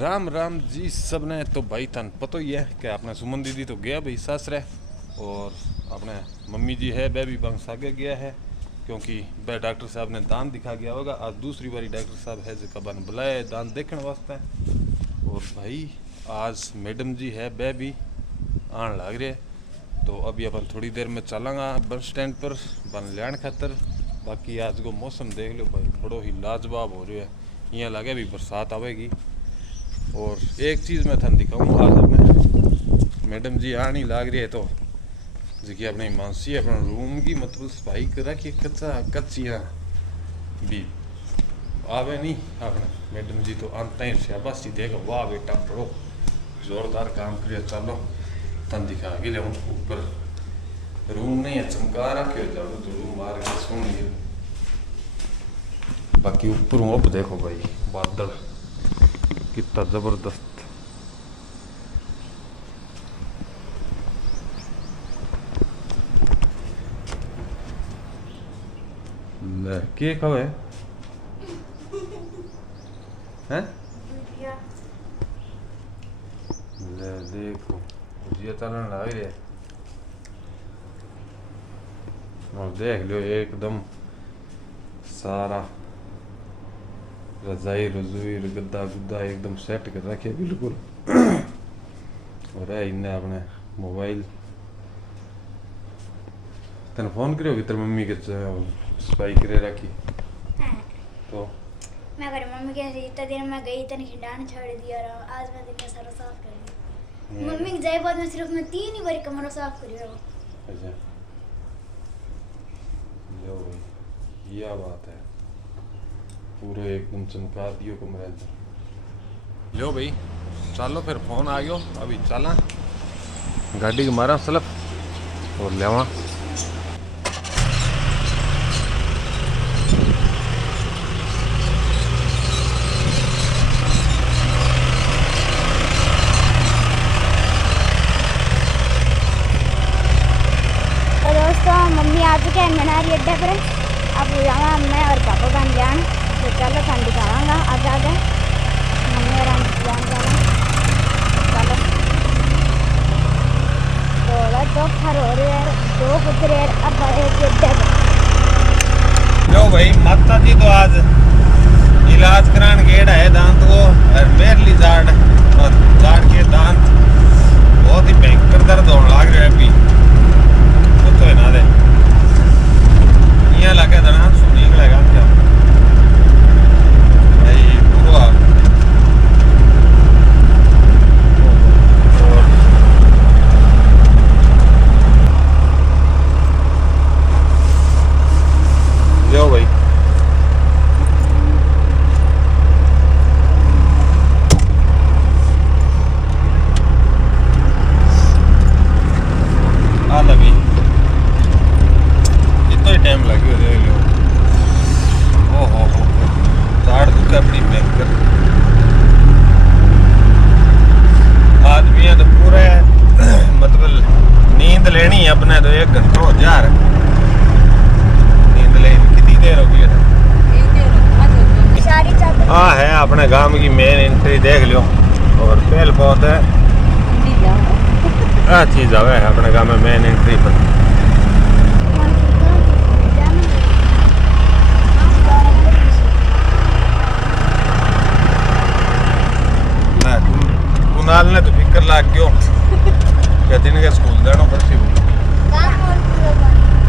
राम राम जी सब ने। तो भाई तन पता ही है कि अपने सुमन दीदी तो गया भाई सासरे, और अपने मम्मी जी है वह भी बंस आगे गया है, क्योंकि वह डॉक्टर साहब ने दांत दिखा गया होगा। आज दूसरी बारी डॉक्टर साहब है जिसका बन बुलाया दांत देखने वास्ते। और भाई आज मैडम जी है वह भी आने लग रहे। तो अभी अपन थोड़ी देर में चलांगा बस स्टैंड पर बन लैन खातर। बाकी आज को मौसम देख लो भाई, बड़ो ही लाजवाब हो रहा है। यहाँ लगे भी बरसात आवेगी। और एक चीज़ मैं थन दिखाऊँ, आज अपने मैडम जी आनी लाग रही है तो जी अपनी मानसी अपने रूम की मतलब सफाई कर रखी कच्चियाँ भी आवे नहीं अपने मैडम जी तो अंत ही शाबाशी देगा, वाह बेटा पढ़ो जोरदार काम करिए। चलो तन दिखा के ले ऊपर रूम नहीं है चमका रखे जाओ तो रूम मार के सुन लिए। बाकी ऊपर हूँ, अब देखो भाई बादल कितना जबरदस्त। के कब है हैं? ले देखो भुजिया चलन लग रही है और देख लो एकदम सारा रजाई रजोई गद्दा गुद्दा एकदम सेट कर रखे बिल्कुल। और है इन्हें अपने मोबाइल तेने फोन करियो कि तेरी मम्मी के सफाई करे रखी। तो मैं अगर मम्मी के इतना दिन मैं गई तने खिंडान छोड़ दिया और आज मैं दिन सारा साफ कर दिया। मम्मी के जाए बाद में सिर्फ मैं 3 ही बार कमरा साफ करियो। अच्छा लो भाई यह बात है, पूरा एकदम चमका दियो कमरे अंदर। लो भाई चलो फिर फोन आ गयो, अभी चला गाड़ी के मारा सलफ और लेवा। मम्मी आ चुके हैं मनारी अड्डे पर। अब जावा मैं और पापा बन जान तो चलो ठंड दिखावांगा आज आगे मम्मी और हम जान जाना। चलो थोड़ा तो फर हो रही है दो गुजरे अब एक अड्डे पर। लो भाई माता जी तो आज इलाज कराने गेड़ा है दांत को, और मेरली जाड़ और जाड़ के दांत बहुत ही भयंकर दर्द होने लग रहा है। अभी तो है ना दे यहाँ लगे दाना सुनी निकलेगा क्या भाई पूरा। लो भाई आ लगी इतना ही टाइम लगे हो लो। ओ हो झाड़ दुख अपनी भयंकर आदमी है तो पूरे मतलब नींद लेनी है अपने तो 1 घंटा हो जा रहा है। नींद लेनी कितनी देर हो गई है? हाँ है अपने गांव की मेन एंट्री देख लो और पेड़ पौधे चीज आवे है अपने गांव में मेन एंट्री पर। कुनाल ने तो फिक्र लाग गयो कहती ने स्कूल जाना पड़ती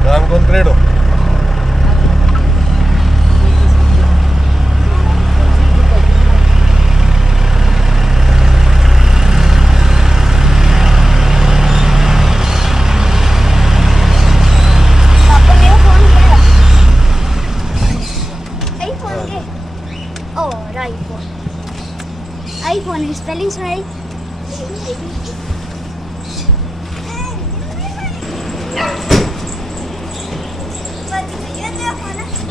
काम कौन करेडो। iPhone is spelling right.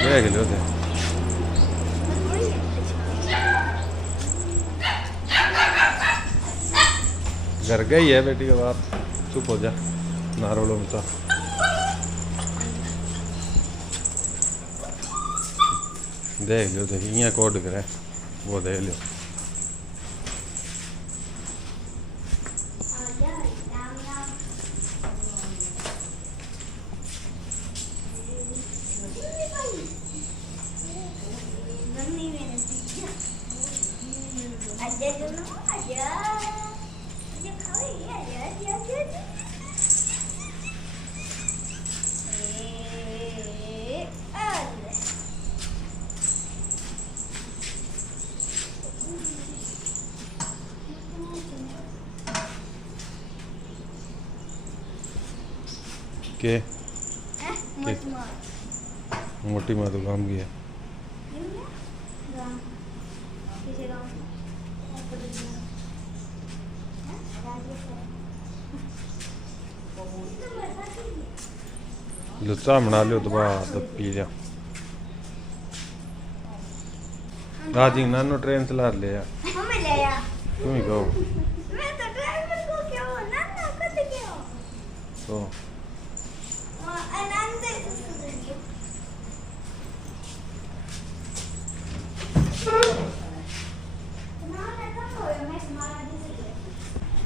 देख लो घर गई है बेटी के बाप, चुप हो जा नारोलो मचा। देख लो यहाँ कोड करे वो देख लो। आजा दोनों आजा आजा खाओ ये आजा आजा आजा अरे के मत मार मोटी माँ तो काम की है। लो चाह बना लियो तो बाद पी जा। आज ही नानो ट्रेन चला ले यार। हमें ले आ तुम ही कहो मैं तो ड्राइवर को क्यों ना ना कद क्यों तो आनंद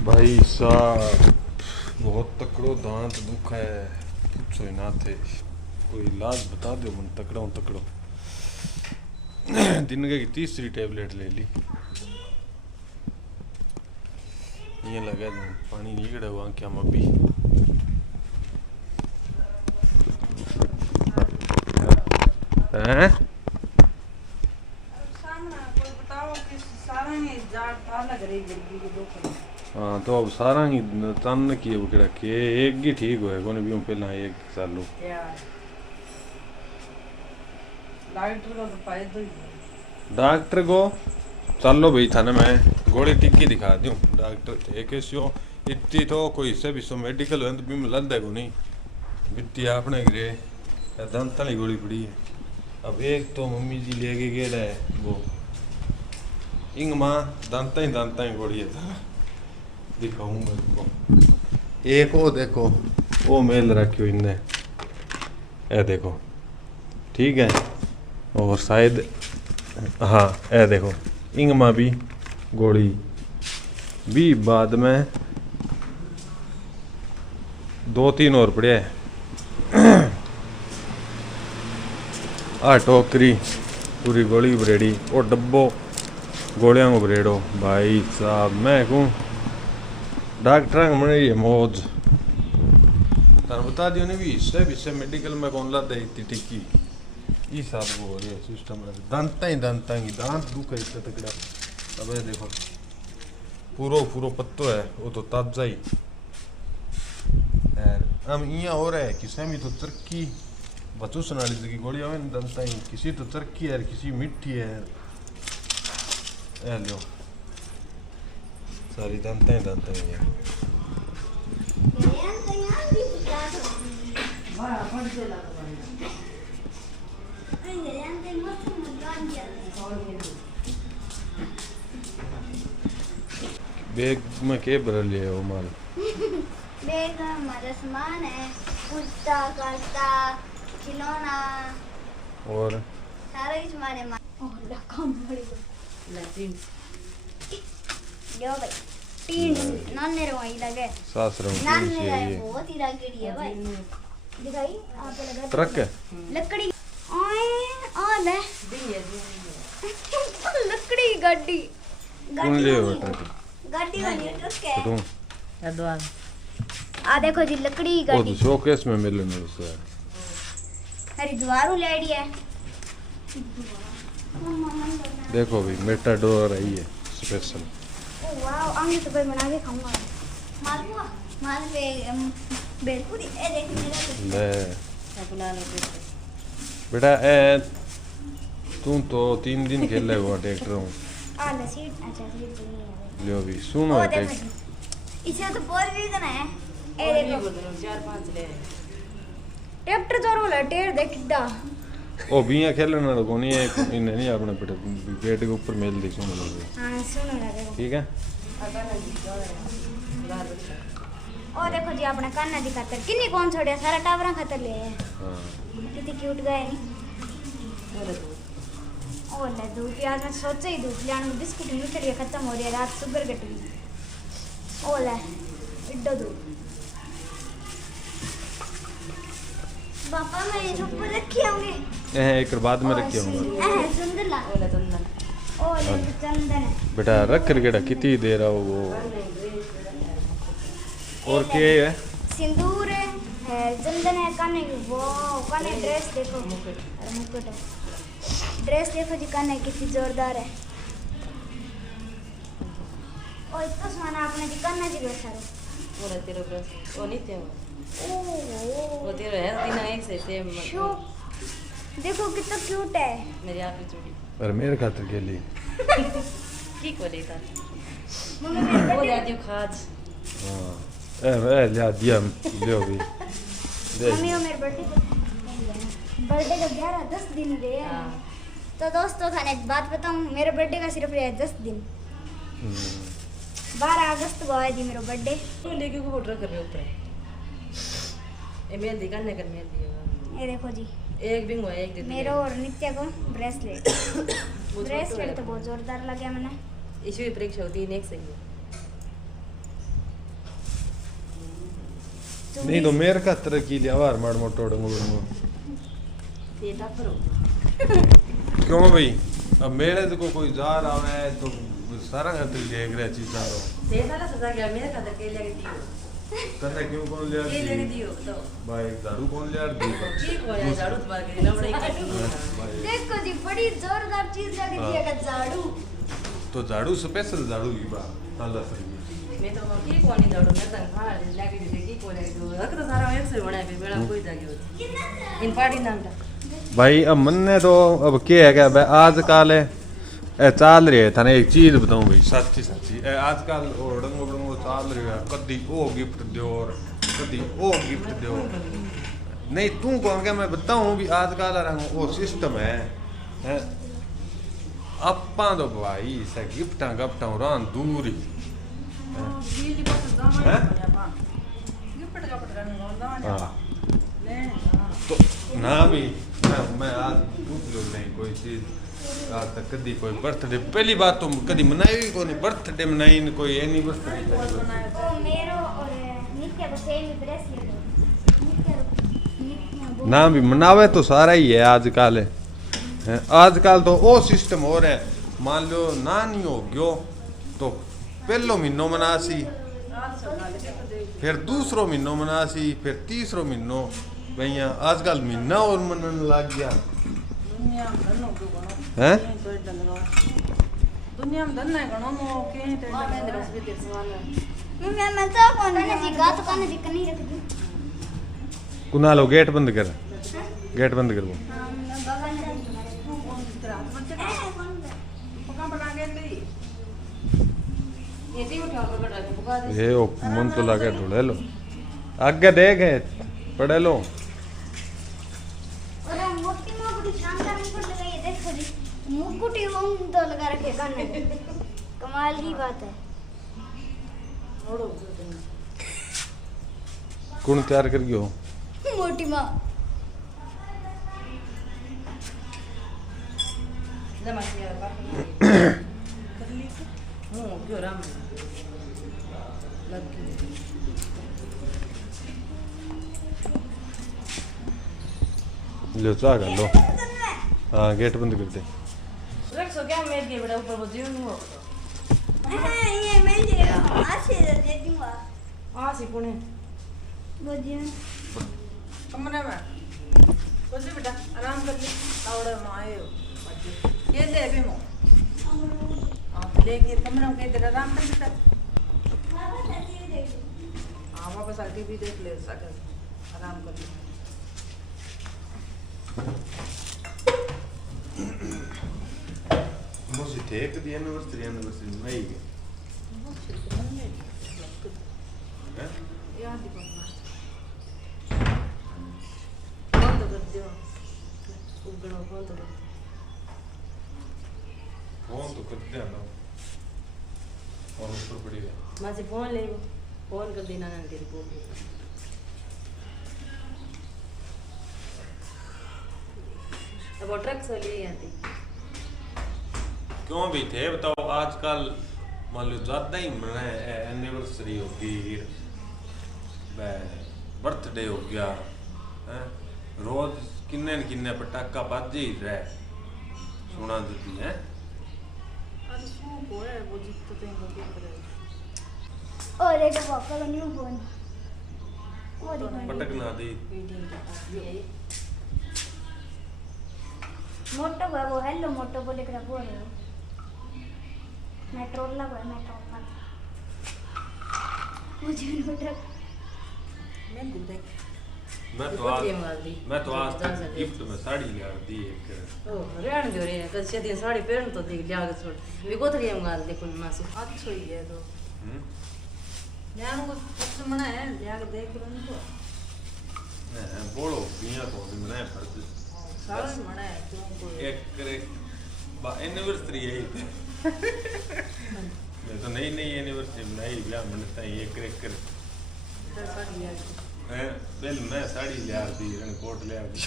भाई साहब बहुत तकड़ो दांत दुख है, पूछो ही ना थे। कोई इलाज बता दो मन, तकड़ो तकड़ो। दिन की तीसरी टेबलेट ले ली, ये लगा पानी निकड़ा हुआ क्या मब्बी। हैं हाँ तो अब सारा ही तन की बकड़ा के एक ही ठीक होए कोने भी पहला एक चालू डॉक्टर को चलो भाई थाने में गोली टिक्की दिखा दूं। डॉक्टर एक इतनी तो कोई से भी सो मेडिकल हो तो भी लद है को नहीं बिट्टी आपने गिरे दंत वाली गोली पड़ी है। अब एक तो मम्मी जी लेके गए है वो इंग माँ दांता ही गोली है था दिखाऊंगा तुमको। एक वो देखो वो मेल रखियो इनने ए देखो ठीक है। और शायद हाँ ए देखो इंग माँ भी गोली भी बाद में 2-3 और पड़े आ टोकरी पूरी गोली बरेड़ी और डब्बो गोलियां को बरेड़ो। भाई साहब मैं कहूँ डॉक्टर मरी है मौज। तार बता दियो ने भी इससे मेडिकल में कौन ला दे इतनी टिक्की ये सब हो रही है सिस्टम में दांता की दांत दुख है इतना तगड़ा। अब ये देखो पूरो पत्तो है वो तो ताजा ही हम यहाँ हो रहा है किसी में तो चरकी बचूस नाली की गोलियां में दांता ही किसी तो चरकी है किसी मिट्टी है ए लो सारी दांता ही है। बैग में क्या भर लिया वो माल? बैग में हमारा सामान है, कुर्ता कास्ता खिलौना और सारा ही सामान है। ओह लकम बड़ी लतीन यो भाई तीन नाने रवाई लगे सास रंग नाने है बहुत ही रगड़ी है भाई दिखाई आप लगा ट्रक है लकड़ी ओए आ ले लकड़ी गाड़ी कौन ले वो ट्रक गाड़ी वाली ट्रक है तुम अदवान आ देखो जी लकड़ी वो गाड़ी तो शोकेस में मिलने उससे हरिद्वार लेडी है। देखो भाई मेटाडोर आई है स्पेशल। ओ वाह आंगे तो भाई बना के खाऊंगा मालपुआ मालवे बेलपुरी ए देख मेरा ले बेटा ए तू तो 3 दिन खेले हुआ ट्रैक्टर हूँ आ ले सीट अच्छा सीट तो नहीं है लियो भी सुनो ओ देखो इसे तो बहुत भी करना है ए देखो 4-5 ले ट्रैक्टर चोरो ले टेर देख दा ओ बिया खेलने वाला कोनी है इन्हें नहीं अपने पेट के ऊपर मेल दी सुनो लगे। हां सुनो लगे ठीक है ओ देखो जी अपना कान्हा दी खातर किन्नी कौन छोड़या सारा टावरा खातर ले आए हां कितनी क्यूट गए नहीं ओ ले दूध प्याज में सोचे ही दूध लाने में बिस्कुट मिठड़ी खत्म हो रही है रात शुगर घट गई ओ ले इड्डो दूध पापा मैं ऊपर रखे होंगे एक बाद में रखे होंगे सुंदर ला ओले तंदन ओ ले चंदन है। बेटा रख करके कितनी दे रहा हो वो। और क्या है? सिंदूर है, चंदन है, काने की वो काने ड्रेस देखो, मुकुट है। ड्रेस देखो जी काने कितनी जोरदार है। और इतना सामान आपने जी काने जी बैठा है। वो तेरे ब्रश वो नहीं थे ओ वो तेरे है तीन एक से सेम शो देखो कितना क्यूट है। मेरी आप की चूड़ी पर मेरे खातर के लिए की को लेता मम्मी मेरे वो बर्थडे दादी खाज हाँ ए लिया दिया लियो भी दे। मम्मी वो मेरे बर्थडे को 11-10 दिन रहे हैं। हां तो दोस्तों थाने एक बात बताऊं, मेरे बर्थडे का सिर्फ रहे 10 दिन। 12 अगस्त को आया जी मेरा बर्थडे। वो लेके को फोटो कर रहे ऊपर ए मेल दिखा नहीं कर मेल दिएगा ये देखो जी एक बिंग हुआ एक दे मेरा और नित्य को ब्रेसलेट। ब्रेसलेट तो बहुत जोरदार लगा मैंने। इशू परीक्षा होती है नेक्स्ट सही नहीं तो मेरे खातर की लिया वार मार मोटो डंगो ये टफर हो क्यों भाई? अब मेरे से को कोई जा रहा है तो सारा खातर देख रहा चीज़ तो ते साला सजा गया मेरे खातर के लेके दियो कहता क्यों कौन लिया के लेके दियो तो भाई झाड़ू कौन लिया दी ठीक हो जाए झाड़ू तो बार के लवड़े के देखो जी बड़ी जोरदार चीज लगी थी अगर झाड़ू। तो झाड़ू स्पेशल झाड़ू की बात अल्लाह सर मैं तो की कोनी झाड़ू मैं तो हां लागी दी की को लागी दो रख तो सारा एक से बना पे बेड़ा कोई जागी होती इन पाड़ी नाम भाई अब मन ने तो अब क्या है क्या भाई आजकल ए चाल रही है थाने एक चीज बताऊं भाई सच्ची सच्ची ए आजकल ओ डंगो डंगो चाल रही है कदी ओ गिफ्ट दो और कदी ओ गिफ्ट दो नहीं तू कौन क्या मैं बताऊं भी आजकल वो सिस्टम है अपा तो भाई से गिफ्टा गफ्टा रान दूर ही हाँ तो ना भी मैं आज पूछ लो नहीं कोई चीज आज तक कदी कोई बर्थडे पहली बात तो कदी मनाई ही कोई बर्थडे मनाई न कोई एनिवर्सरी ओ मेरो और नित्य को सेम ब्रेसलेट है। नित्य ना भी मनावे तो सारा ही है आजकल आजकल तो वो सिस्टम हो रहा है मान लो नानी हो गयो तो पहलो महीनो मनासी फिर दूसरो महीनो मनासी फिर तीसरो महीनो भैया आजकल महीना और मनन लग गया हैं दुनिया में धन नहीं गणो मो के टेंशन रस भी तेरे सवाल मैं तो कौन है जी गात कौन है जी कनी रख दी। कुना लो गेट बंद कर गेट बंद कर वो हां मैं बगल में पका बना के दे ये ती उठा पकड़ रहा पका दे ये ओ मन तो लगे ढूंढे लो आगे देख पढ़े लो और मोटी मोटी शानदार मुकुट लगाई है। देखो जी मुकुट ही हम तो लगा रखे कान में। कमाल की बात है। ओड़ो कौन तैयार कर गयो मोटी माँ नमस्ते यार कर ली मुंह क्यों राम लग गई लो चाह कर लो हाँ गेट बंद कर दे रख सो क्या मेल के बेटा ऊपर वो जीवन हो ये मैं जी आसे दे दूंगा। हां सी कोने वो जी कमरे में कुछ बेटा आराम कर ले आवड़े माए हो ये ले भी मो आप लेके कमरे में इधर आराम कर बेटा हां वापस आके भी देख ले सकल आराम कर ले मुझे टेक दी एनिवर्सरी नहीं है याद दिखो फोन तो कर दियो उगड़ो फोन तो कर फोन तो कर दे ना और ऊपर पड़ी है मां से फोन ले फोन कर देना ना तेरी फोन अब वो ट्रक से ले आती क्यों भी थे बताओ आजकल मान लो ज्यादा ही मना एनिवर्सरी होगी बर्थडे हो गया है रोज किन्ने न किन्ने पटाखा बाजे ही रहे सुना देती है आज सूप है वो जितना तो इनको क्या करे और एक पापा का न्यू फोन और पटक ना दी मीटिंग के पास ये मोटो है वो हेलो मोटो बोले कर बोल रहे हो मेट्रो लगा है मेट्रो पर मुझे मोटो मैं दूध है मैं तो आज गिफ्ट में साड़ी ले दी एक ओ रेण जो रे कल से दिन साड़ी पहन तो देख लिया के छोड़ वे कोथड़ी हम गाल देखो मासी अच्छा ही है तो यार वो सबसे मना है जाकर देख लो इनको बोलो पिया तो मैं फर्ज सारा मना है क्यों कोई एक करे एनिवर्सरी है मैं तो नई एनिवर्सरी बनाई ब्याह मनता है एक कर साड़ी है बिल मैं साड़ी ले आ दी कोट ले आ दी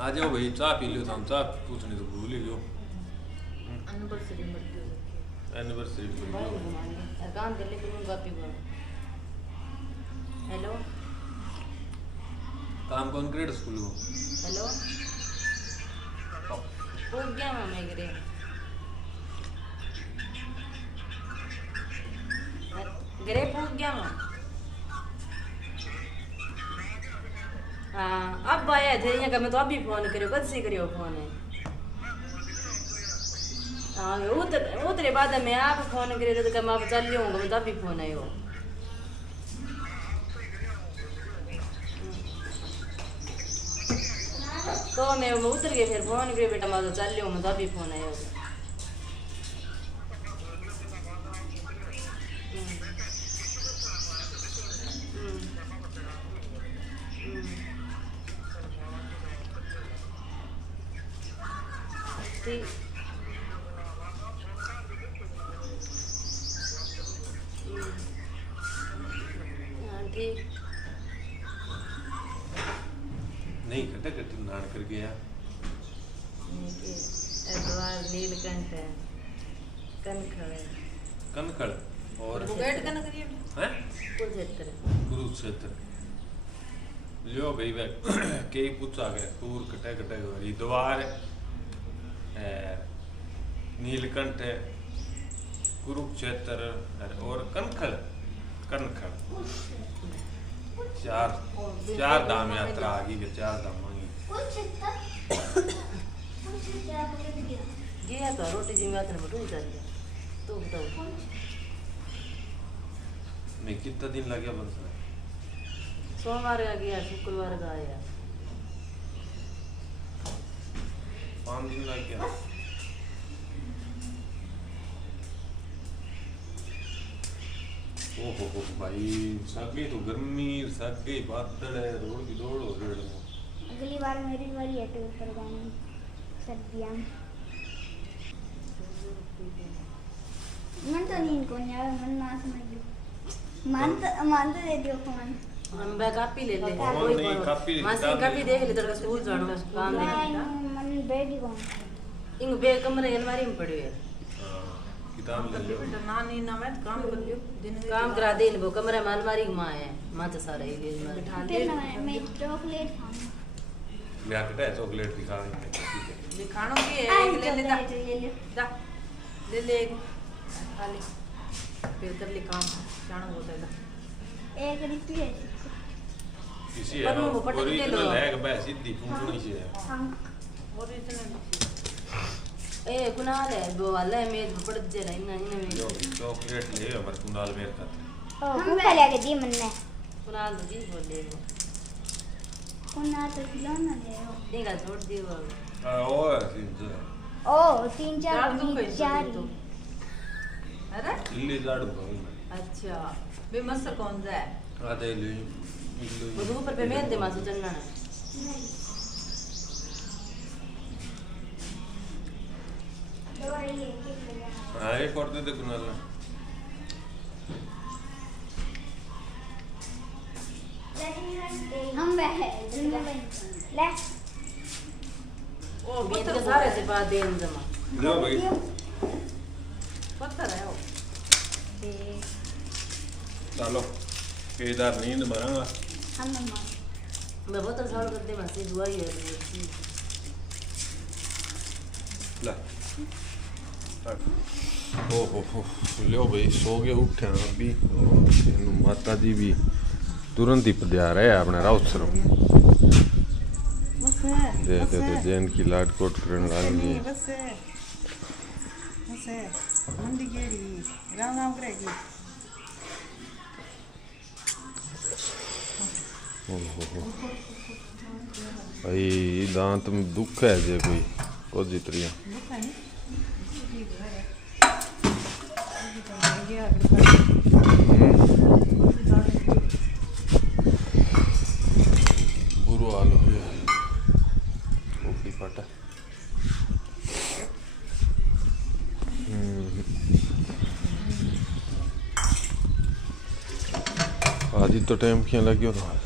आ जाओ भाई चाय पी लो तुम चाय पूछने तो भूल ही गयो एनिवर्सरी मरती है एनिवर्सरी भाई घुमाएंगे यार काम कर ले फिर वापी को हेलो काम कॉन्क्रीट स्कूल हो हेलो हो गया मैं गिरे गिरे पूछ गया मैं हाँ अब आया थे यहाँ का मैं तो अभी फोन करियो कद से करियो फोन है हाँ उतरे बाद मैं आप फोन करे तो मैं आप चल लिया मैं तो अभी फोन आयो तो मैं उतर गई फिर फोन करे बेटा मैं तो चल लिया मैं तो अभी फोन आयो ठीक ठीक नहीं कटे कटे नान कर गया एडवार नीलकंठ है कनखड़ है कनखड़ और वो गेट का ना करिए हैं कुरुक्षेत्र कुरुक्षेत्र लियो भाई वे के पूछा गया पूर कटे कटे हरिद्वार नीलकंठ है कुरुक्षेत्र और कनखड़ कनखड़ चार धाम यात्रा आ गई चार धाम मांगी गया तो रोटी जी में आते बटू चल गया तो बताओ मैं कितना दिन लग गया बन सके सोमवार का गया शुक्रवार का आया 5 दिन लग गया ओहो हो भाई सके तो गर्मी सके बादल है रोड की दौड़ हो रही है अगली बार मेरी बारी है टूर पर जाने सर्दियाँ मन तो नहीं को यार मन ना समझ मान तो दे दियो फोन हम बैग कापी ले ले हाँ, कोई नहीं, कापी मासी कापी देख ले तेरा स्कूल जाना काम मैं देख मन बैग ही कौन इंग बैग कमरे अलमारी में पड़े है किताब ले लो बेटा ना नहीं ना मैं काम कर लियो दिन काम करा दे वो कमरे में अलमारी में मां है मां तो सारा ही बिठा फिर ले मैं चॉकलेट खाऊंगा लिया के चॉकलेट दिखा देंगे ठीक है दिखानो की है एक ले ले दा दा ले ले एक खा ले फिर कर ले काम जाना होता है दा एक रुपये इसी पर है वो पटक दे लो। ओरिजिनल है कि बस सीधी पूछनी चाहिए हम और इतने ए कुनाल है वो वाला है मेज पड़ जे रहा इना इना में जो चॉकलेट ले हमारे कुनाल मेरे का ओ भूखा लगे दी मन्ने कुनाल तो जी बोल ले कुना तो खिलौना ले आओ देगा छोड़ दी वो और सिंजे ओ 3-4 यार तुम बनी कैसे 4 तो अरे इल्ली झाड़ू भाई अच्छा बे मस्त कौन सा है आधे ले वो ऊपर पे मेल दे मासू चलना है दवाई ले के हाँ एक और दे कुनाल हम ले ओ बीत के सारे से बात देन जमा लो भाई पत्थर है वो चलो केदार नींद मारांगा हम मैं बोतल साल कर दे मैं से दुआ ही है ਲੈ ਓਹ ਲਿਓ ਬਈ ਸੋ ਗਏ ਉੱਠਿਆ ਵੀ ਇਹਨੂੰ ਮਾਤਾ ਜੀ ਵੀ तुरंत ही पधार रहे अपने राउत सर दे जैन की लाट कोट करने वाली है भाई दांत में दुख है जे कोई कुछ जितरिया बुरो हाल हो गया खोपड़ी पाटा आज ही तो टाइम क्या लग गया था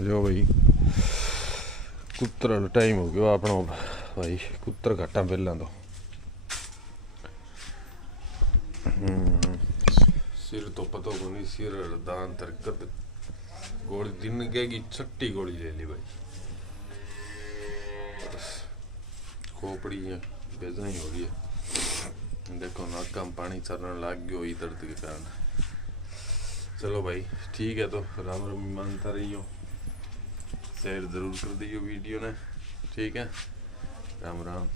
जो भाई कुत्तर टाइम हो गया अपना भाई कुत्तर घटा पहला तो सिर तो पता को नहीं सिर दान तरकत गोली दिन की छठी गोली ले ली भाई खोपड़ी है बेजा ही हो रही है देखो नाका में पानी चलने लग गया ही दर्द के कारण चलो भाई ठीक है तो राम राम मानता रही हो शेयर ज़रूर कर दियो वीडियो ने ठीक है राम राम।